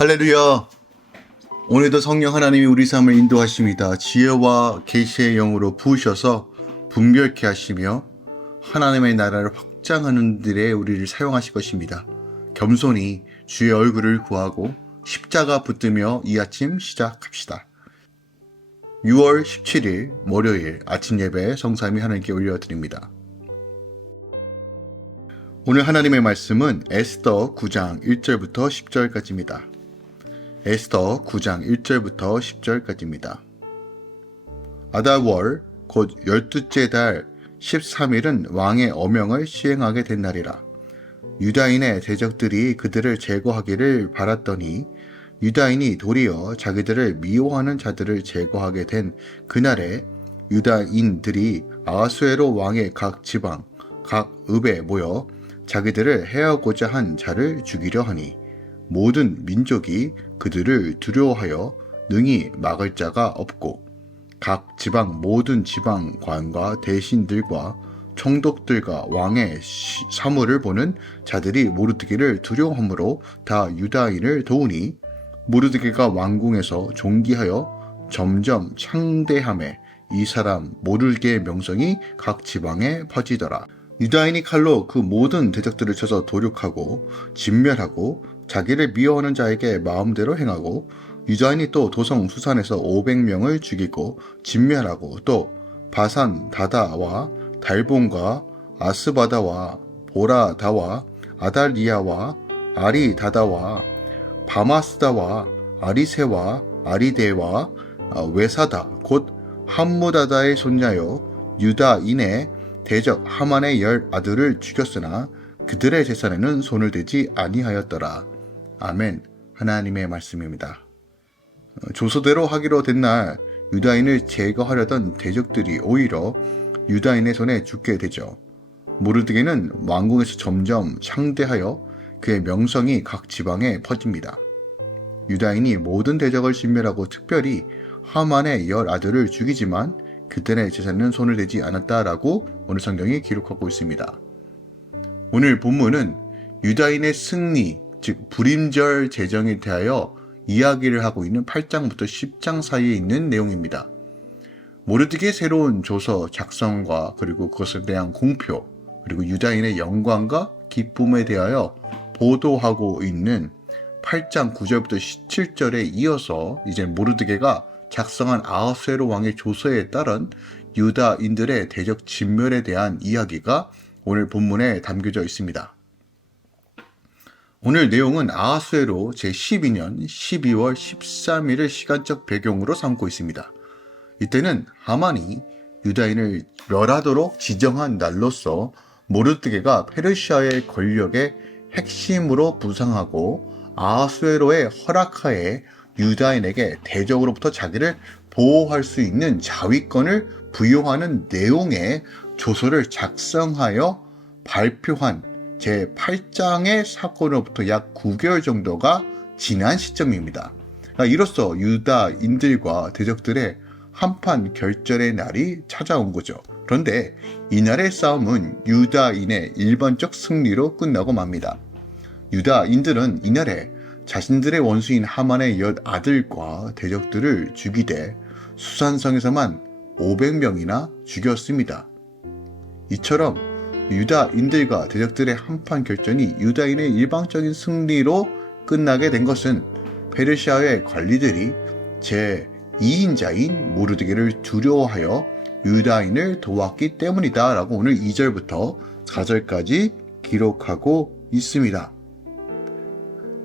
할렐루야. 오늘도 성령 하나님이 우리 삶을 인도하십니다. 지혜와 계시의 영으로 부으셔서 분별케 하시며 하나님의 나라를 확장하는 일에 우리를 사용하실 것입니다. 겸손히 주의 얼굴을 구하고 십자가 붙들며 이 아침 시작합시다. 6월 17일 월요일 아침 예배 성삼위 하나님께 올려드립니다. 오늘 하나님의 말씀은 에스더 9장 1절부터 10절까지입니다. 에스더 9장 1절부터 10절까지입니다. 아달월 곧 12째 달 13일은 왕의 어명을 시행하게 된 날이라. 유다인의 대적들이 그들을 제거하기를 바랐더니 유다인이 도리어 자기들을 미워하는 자들을 제거하게 된 그날에 유다인들이 아하수에로 왕의 각 지방, 각 읍에 모여 자기들을 해하고자 한 자를 죽이려 하니 모든 민족이 그들을 두려워하여 능히 막을 자가 없고 각 지방 모든 지방관과 대신들과 총독들과 왕의 사물을 보는 자들이 모르드게를 두려워하므로 다 유다인을 도우니 모르드게가 왕궁에서 존귀하여 점점 창대함에 이 사람 모르드게의 명성이 각 지방에 퍼지더라. 유다인이 칼로 그 모든 대적들을 쳐서 도륙하고 진멸하고 자기를 미워하는 자에게 마음대로 행하고 유다인이 또 도성 수산에서 500명을 죽이고 진멸하고 또 바산 다다와 달본과 아스바다와 보라다와 아달리아와 아리다다와 바마스다와 아리세와 아리데와 외사다 곧 함무다다의 손자여 유다인의 대적 하만의 10아들을 죽였으나 그들의 재산에는 손을 대지 아니하였더라. 아멘. 하나님의 말씀입니다. 조서대로 하기로 된 날 유다인을 제거하려던 대적들이 오히려 유다인의 손에 죽게 되죠. 모르드게는 왕궁에서 점점 창대하여 그의 명성이 각 지방에 퍼집니다. 유다인이 모든 대적을 진멸하고 특별히 하만의 10아들을 죽이지만 그들의 재산은 손을 대지 않았다라고 오늘 성경이 기록하고 있습니다. 오늘 본문은 유다인의 승리, 즉 불임절 제정에 대하여 이야기를 하고 있는 8장부터 10장 사이에 있는 내용입니다. 모르드게의 새로운 조서 작성과 그리고 그것에 대한 공표, 그리고 유다인의 영광과 기쁨에 대하여 보도하고 있는 8장 9절부터 17절에 이어서 이제 모르드게가 작성한 아하수에로 왕의 조서에 따른 유다인들의 대적 진멸에 대한 이야기가 오늘 본문에 담겨져 있습니다. 오늘 내용은 아하수에로 제12년 12월 13일을 시간적 배경으로 삼고 있습니다. 이때는 하만이 유다인을 멸하도록 지정한 날로서 모르드게가 페르시아의 권력의 핵심으로 부상하고 아하수에로의 허락하에 유다인에게 대적으로부터 자기를 보호할 수 있는 자위권을 부여하는 내용의 조서를 작성하여 발표한 제8장의 사건으로부터 약 9개월 정도가 지난 시점입니다. 이로써 유다인들과 대적들의 한판 결전의 날이 찾아온 거죠. 그런데 이날의 싸움은 유다인의 일반적 승리로 끝나고 맙니다. 유다인들은 이날에 자신들의 원수인 하만의 10아들과 대적들을 죽이되 수산성에서만 500명이나 죽였습니다. 이처럼 유다인들과 대적들의 한판 결전이 유다인의 일방적인 승리로 끝나게 된 것은 페르시아의 관리들이 제2인자인 모르드게를 두려워하여 유다인을 도왔기 때문이다 라고 오늘 2절부터 4절까지 기록하고 있습니다.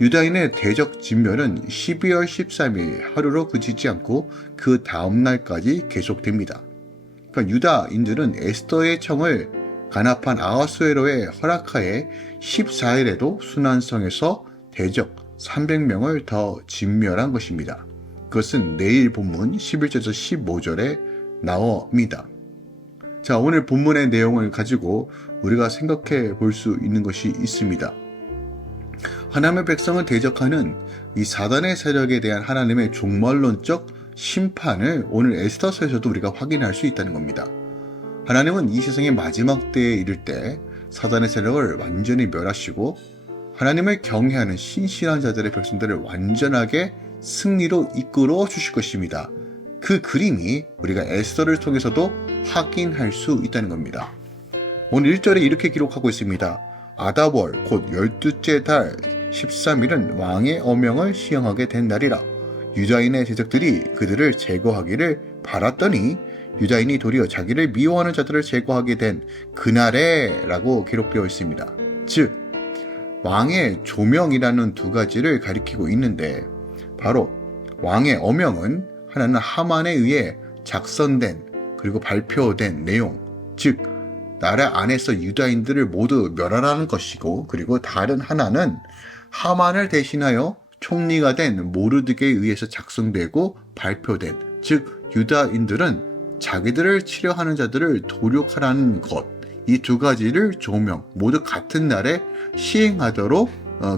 유다인의 대적 진멸은 12월 13일 하루로 그치지 않고 그 다음날까지 계속됩니다. 그러니까 유다인들은 에스더의 청을 간합한 아하수에로의 허락하에 14일에도 수난성에서 대적 300명을 더 진멸한 것입니다. 그것은 내일 본문 11절에서 15절에 나옵니다. 자, 오늘 본문의 내용을 가지고 우리가 생각해 볼 수 있는 것이 있습니다. 하나님의 백성을 대적하는 이 사단의 세력에 대한 하나님의 종말론적 심판을 오늘 에스더서에서도 우리가 확인할 수 있다는 겁니다. 하나님은 이 세상의 마지막 때에 이를 때 사단의 세력을 완전히 멸하시고 하나님을 경외하는 신실한 자들의 백성들을 완전하게 승리로 이끌어 주실 것입니다. 그 그림이 우리가 에스더를 통해서도 확인할 수 있다는 겁니다. 오늘 1절에 이렇게 기록하고 있습니다. 아다월 곧 12째 달 13일은 왕의 어명을 시행하게 된 날이라. 유다인의 제적들이 그들을 제거하기를 바랐더니 유다인이 도리어 자기를 미워하는 자들을 제거하게 된 그날에 라고 기록되어 있습니다. 즉 왕의 조명이라는 두 가지를 가리키고 있는데, 바로 왕의 어명은 하나는 하만에 의해 작성된 그리고 발표된 내용, 즉 나라 안에서 유다인들을 모두 멸하라는 것이고, 그리고 다른 하나는 하만을 대신하여 총리가 된 모르드게에 의해서 작성되고 발표된, 즉 유다인들은 자기들을 치려하는 자들을 도륙하라는 것, 이 두 가지를 조명, 모두 같은 날에 시행하도록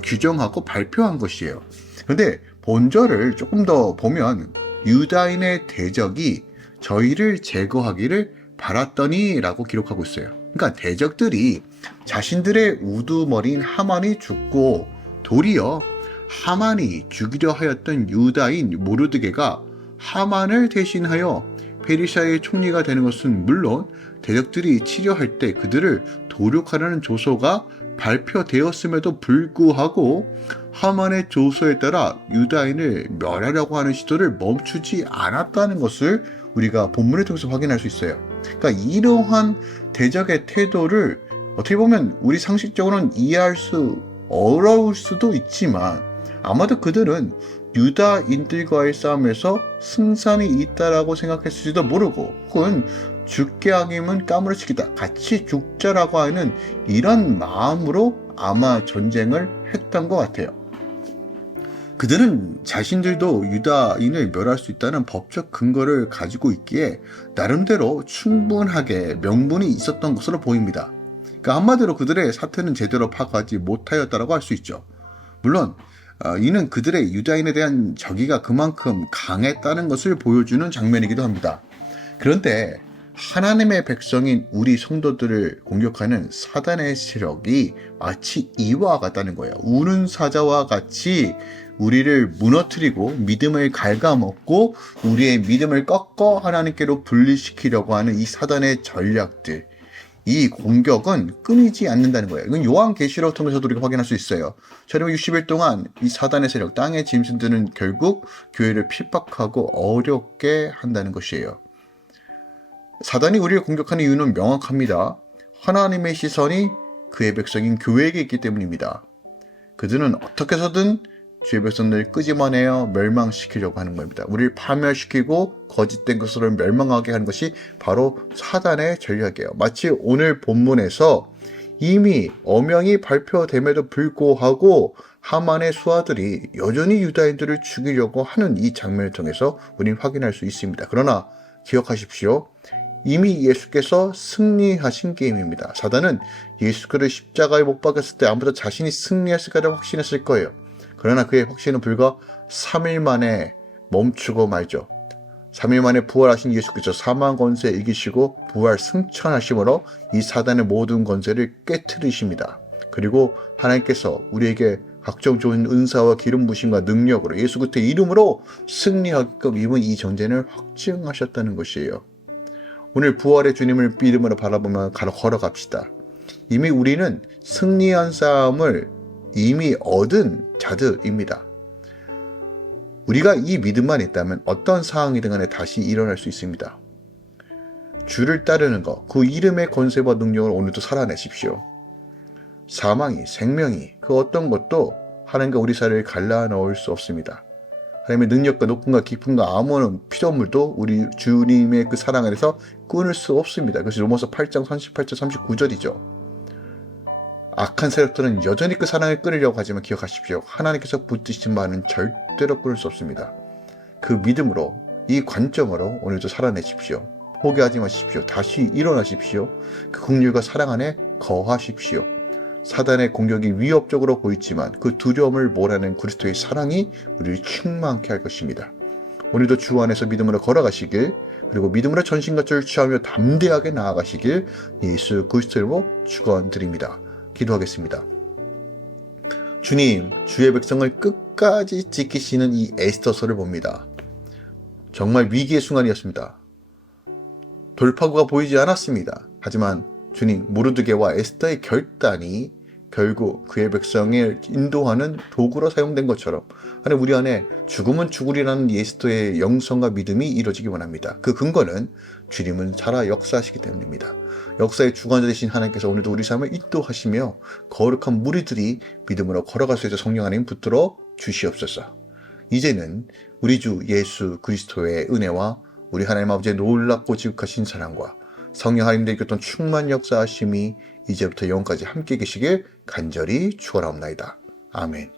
규정하고 발표한 것이에요. 그런데 본절을 조금 더 보면 유다인의 대적이 저희를 제거하기를 바랐더니 라고 기록하고 있어요. 그러니까 대적들이 자신들의 우두머리인 하만이 죽고 도리어 하만이 죽이려 하였던 유다인 모르드게가 하만을 대신하여 페르시아의 총리가 되는 것은 물론 대적들이 치려할 때 그들을 도륙하라는 조서가 발표되었음에도 불구하고 하만의 조서에 따라 유다인을 멸하려고 하는 시도를 멈추지 않았다는 것을 우리가 본문을 통해서 확인할 수 있어요. 그러니까 이러한 대적의 태도를 어떻게 보면 우리 상식적으로는 이해할 수 어려울 수도 있지만, 아마도 그들은 유다인들과의 싸움에서 승산이 있다라고 생각했을지도 모르고, 혹은 죽게 하기면 까무러치기다, 같이 죽자라고 하는 이런 마음으로 아마 전쟁을 했던 것 같아요. 그들은 자신들도 유다인을 멸할 수 있다는 법적 근거를 가지고 있기에 나름대로 충분하게 명분이 있었던 것으로 보입니다. 그러니까 한마디로 그들의 사태는 제대로 파악하지 못하였다라고 할 수 있죠. 물론 이는 그들의 유다인에 대한 적의가 그만큼 강했다는 것을 보여주는 장면이기도 합니다. 그런데 하나님의 백성인 우리 성도들을 공격하는 사단의 세력이 마치 이와 같다는 거예요. 우는 사자와 같이 우리를 무너뜨리고 믿음을 갉아먹고 우리의 믿음을 꺾어 하나님께로 분리시키려고 하는 이 사단의 전략들, 이 공격은 끊이지 않는다는 거예요. 이건 요한계시록 통해서도 우리가 확인할 수 있어요. 저녁 60일 동안 이 사단의 세력, 땅의 짐승들은 결국 교회를 핍박하고 어렵게 한다는 것이에요. 사단이 우리를 공격하는 이유는 명확합니다. 하나님의 시선이 그의 백성인 교회에게 있기 때문입니다. 그들은 어떻게 해서든 주의 백성들을 끄집어내어 멸망시키려고 하는 겁니다. 우리를 파멸시키고 거짓된 것으로 멸망하게 하는 것이 바로 사단의 전략이에요. 마치 오늘 본문에서 이미 어명이 발표됨에도 불구하고 하만의 수하들이 여전히 유다인들을 죽이려고 하는 이 장면을 통해서 우리는 확인할 수 있습니다. 그러나 기억하십시오. 이미 예수께서 승리하신 게임입니다. 사단은 예수를 십자가에 못 박았을 때 아무도 자신이 승리했을까를 확신했을 거예요. 그러나 그의 확신은 불과 3일 만에 멈추고 말죠. 3일 만에 부활하신 예수께서 사망 권세 이기시고 부활 승천하심으로 이 사단의 모든 권세를 깨트리십니다. 그리고 하나님께서 우리에게 각종 좋은 은사와 기름 부심과 능력으로 예수 그리스도의 이름으로 승리하게끔 이번 이 전쟁을 확증하셨다는 것이에요. 오늘 부활의 주님을 믿음으로 바라보며 걸어갑시다. 이미 우리는 승리한 싸움을 이미 얻은 자들입니다. 우리가 이 믿음만 있다면 어떤 상황이든 간에 다시 일어날 수 있습니다. 주를 따르는 것, 그 이름의 권세와 능력을 오늘도 살아내십시오. 사망이, 생명이, 그 어떤 것도 하나님과 우리 사이를 갈라놓을 수 없습니다. 하나님의 능력과 높음과 깊음과 아무런 피조물도 우리 주님의 그 사랑 안에서 끊을 수 없습니다. 그것이 로마서 8장 38절 39절이죠. 악한 세력들은 여전히 그 사랑을 끊으려고 하지만 기억하십시오. 하나님께서 붙드신 바는 절대로 끊을 수 없습니다. 그 믿음으로, 이 관점으로 오늘도 살아내십시오. 포기하지 마십시오. 다시 일어나십시오. 그 긍휼과 사랑 안에 거하십시오. 사단의 공격이 위협적으로 보이지만 그 두려움을 몰아낸 그리스도의 사랑이 우리를 충만케 할 것입니다. 오늘도 주 안에서 믿음으로 걸어가시길, 그리고 믿음으로 전신갑주를 취하며 담대하게 나아가시길 예수 그리스도로 축원드립니다. 기도하겠습니다. 주님, 주의 백성을 끝까지 지키시는 이 에스더서를 봅니다. 정말 위기의 순간이었습니다. 돌파구가 보이지 않았습니다. 하지만 주님, 모르드게와 에스더의 결단이 결국 그의 백성을 인도하는 도구로 사용된 것처럼 하나님 우리 안에 죽으면 죽으리라는 에스더의 영성과 믿음이 이루어지기 원합니다. 그 근거는 주님은 살아 역사하시기 때문입니다. 역사의 주관자 되신 하나님께서 오늘도 우리 삶을 인도하시며 거룩한 무리들이 믿음으로 걸어갈 수 있도록 성령 하나님 붙들어 주시옵소서. 이제는 우리 주 예수 그리스도의 은혜와 우리 하나님 아버지의 놀랍고 지극하신 사랑과 성령 하나님들의 교통 충만 역사하심이 이제부터 영원까지 함께 계시길 간절히 축원하옵나이다. 아멘.